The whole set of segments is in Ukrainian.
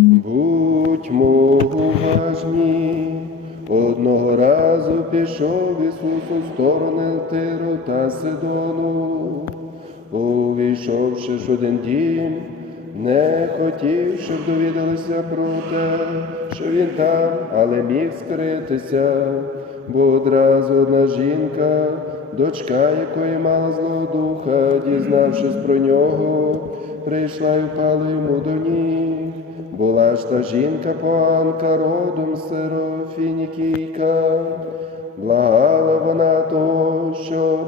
Будьмо уважні. Одного разу пішов Ісус у сторони Тиру та Сидону. Увійшовши ж один дім, не хотів, щоб довідалися про те, що він там, але міг скритися, бо одразу одна жінка, дочка якої мала злого духа, дізнавшись про нього, прийшла й впала йому до ніг. Була ж та жінка поганка родом з Серафінікійка, благала вона того, що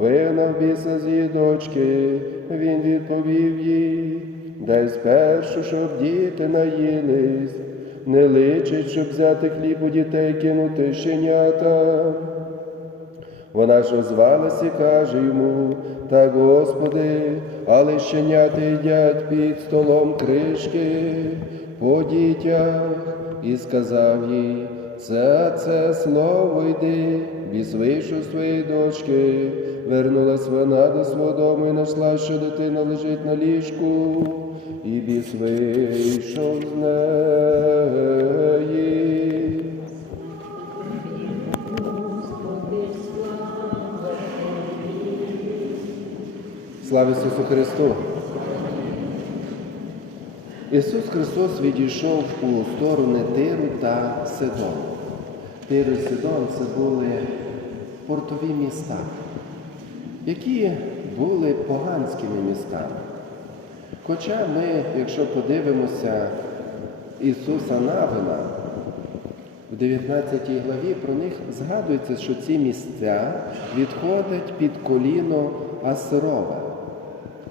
винав біса з її дочки, він відповів їй, дай спершу, щоб діти наїлись, не личить, щоб взяти хліб у дітей кинути щенята. Вона ж озвалась і каже йому, так, Господи, але щенята їдять під столом кришки по дітях, і сказав їй, це це слово йди, з своєї дочки, вернулась вона до свого дому і знайшла, що дитина лежить на ліжку, і біс вийшов з неї. Слава Ісусу Христу! Ісус Христос відійшов у сторони Тиру та Сидону. Тир і Сидон це були портові міста, які були поганськими містами. Хоча ми, якщо подивимося Ісуса Навина, в 19 главі про них згадується, що ці місця відходять під коліно Асирове.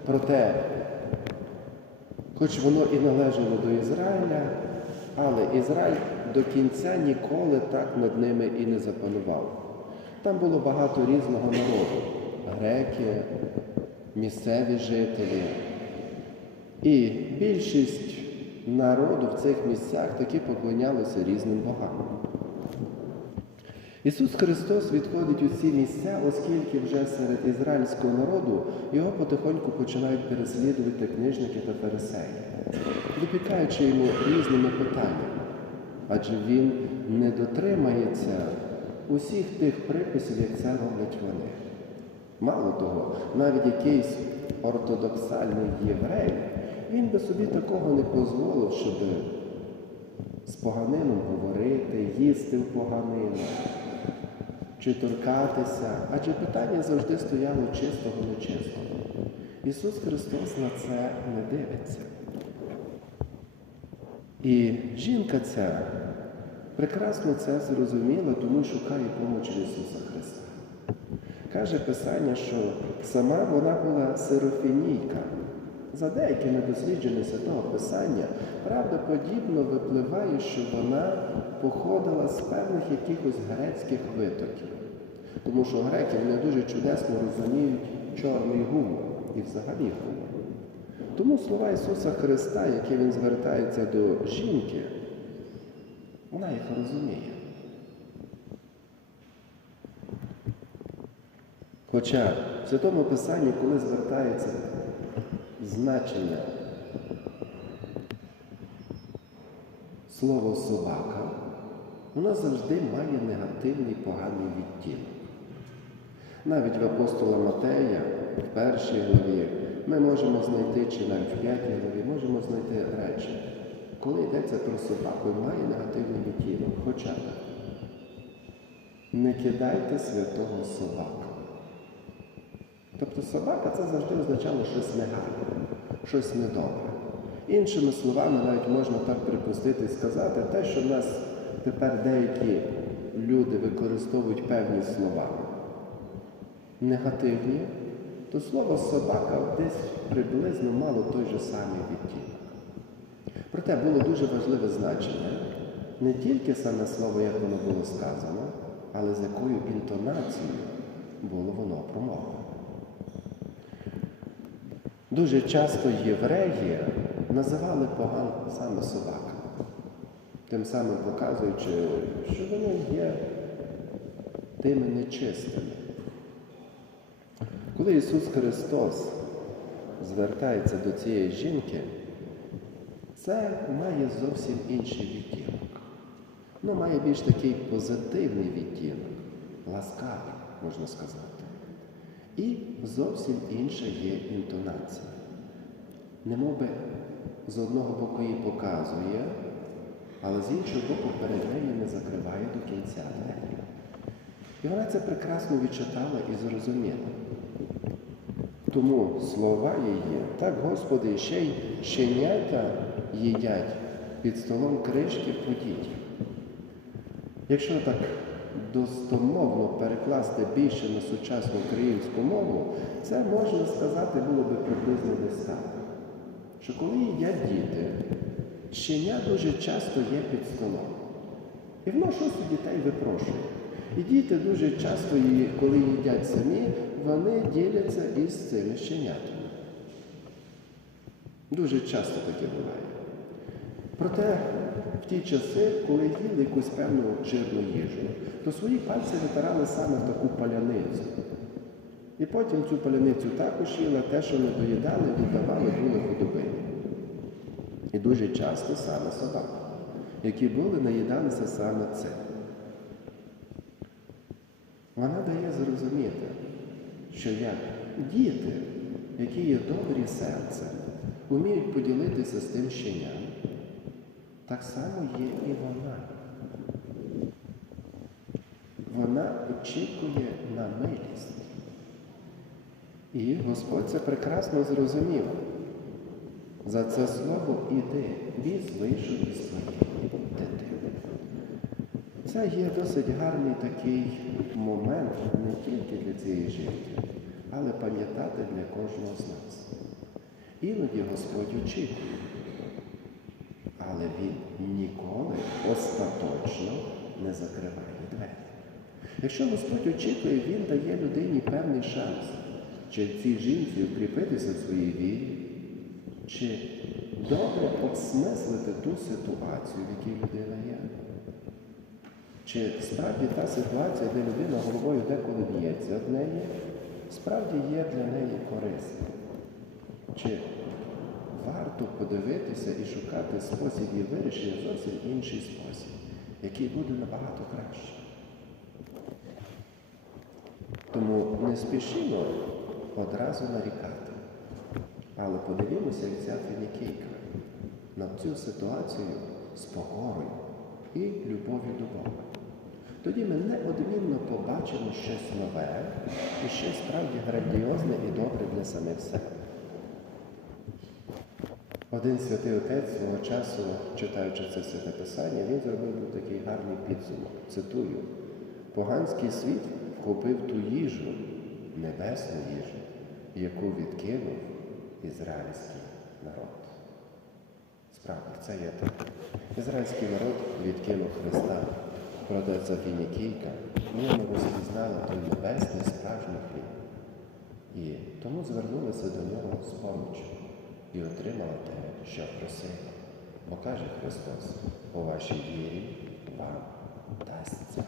Проте, хоч воно і належало до Ізраїля, але Ізраїль до кінця ніколи так над ними і не запанував. Там було багато різного народу греки, місцеві жителі. І більшість народу в цих місцях таки поклонялися різним богам. Ісус Христос відходить у ці місця, оскільки вже серед ізраїльського народу його потихоньку починають переслідувати книжники та фарисеї, допікаючи йому різними питаннями, адже він не дотримається усіх тих приписів, як це роблять вони. Мало того, навіть якийсь ортодоксальний єврей, він би собі такого не дозволив, щоб з поганином говорити, їсти в поганину чи торкатися, адже питання завжди стояло чистого нечистого. Ісус Христос на це не дивиться. І жінка ця прекрасно це зрозуміла, тому шукає помочі Ісуса Христа. Каже Писання, що сама вона була сирофінійка. За деякими дослідженнями Святого Писання правдоподібно випливає, що вона походила з певних якихось грецьких витоків. Тому що греки вони дуже чудесно розуміють чорний гумор і взагалі гумор. Тому слова Ісуса Христа, які Він звертається до жінки, вона їх розуміє. Хоча в Святому Писанні, коли звертається значення слово собака, воно завжди має негативний поганий відтінок. Навіть в апостола Матея, в першій главі, ми можемо знайти, чи навіть в п'ятій главі, можемо знайти речі. Коли йдеться про собаку, має негативний відтінок. Хоча не кидайте святого собака. Тобто собака це завжди означало щось негарне, щось недобре. Іншими словами, навіть можна так припустити і сказати, те, що в нас тепер деякі люди використовують певні слова негативні, то слово собака десь приблизно мало той же самий відтінок. Проте було дуже важливе значення не тільки саме слово, як воно було сказано, але з якою інтонацією було воно промовлено. Дуже часто євреї називали поган саме собака, тим самим показуючи, що вони є тими нечистими. Коли Ісус Христос звертається до цієї жінки, це має зовсім інший відтінок. Воно має більш такий позитивний відтінок, ласкавий, можна сказати. І зовсім інша є інтонація. Немов би з одного боку її показує, але з іншого боку перед нею не закриває до кінця двері. І вона це прекрасно відчитала і зрозуміла. Тому слова її, так, Господи, ще й щенята їдять під столом кришки подіть. Якщо так достомовно перекласти більше на сучасну українську мову, це можна сказати було би приблизно десь так. Що коли їдять діти, щеня дуже часто є під столом. І воно щось у дітей випрошує. І діти дуже часто, коли їдять самі, вони діляться із цими щенятами. Дуже часто таке буває. Проте в ті часи, коли їли якусь певну жирну їжу, то свої пальці витирали саме в таку паляницю. І потім цю паляницю також їли, те, що не доїдали, віддавали були худобині. І дуже часто саме собаки, які були, наїдалися саме цим. Вона дає зрозуміти, що як діти, які є добрі серцем, вміють поділитися з тим щеням, так само є і вона. Вона очікує на милість. І Господь це прекрасно зрозумів. За це слово іди, віз вийшов із своєї дитини. Це є досить гарний такий момент не тільки для цієї жінки, але пам'ятати для кожного з нас. Іноді Господь очікує, але Він ніколи остаточно не закриває двері. Якщо Господь очікує, Він дає людині певний шанс, чи цій жінці укріпитися в своїй вірі, чи добре обсмислити ту ситуацію, в якій людина є. Чи справді та ситуація, де людина головою деколи б'ється в неї, справді є для неї корисною? Чи варто подивитися і шукати спосіб її вирішення зовсім інший спосіб, який буде набагато краще? Тому не спішимо одразу нарікати. Але подивімося, як ця фінікійка на цю ситуацію з покорою і любов'ю до Бога. Тоді ми неодмінно побачимо щось нове і щось справді грандіозне і добре для самих себе. Один святий отець свого часу, читаючи це святе писання, він зробив був такий гарний підсумок. Цитую, поганський світ вхопив ту їжу, небесну їжу, яку відкинув ізраїльський народ. Справді, це є так. Ізраїльський народ відкинув Христа, проте ця фінікійка в ньому розпізнала той небесний справжній хліб. І тому звернулася до нього з помочю і отримала те, що просила. Бо каже Христос, по вашій вірі вам дасться.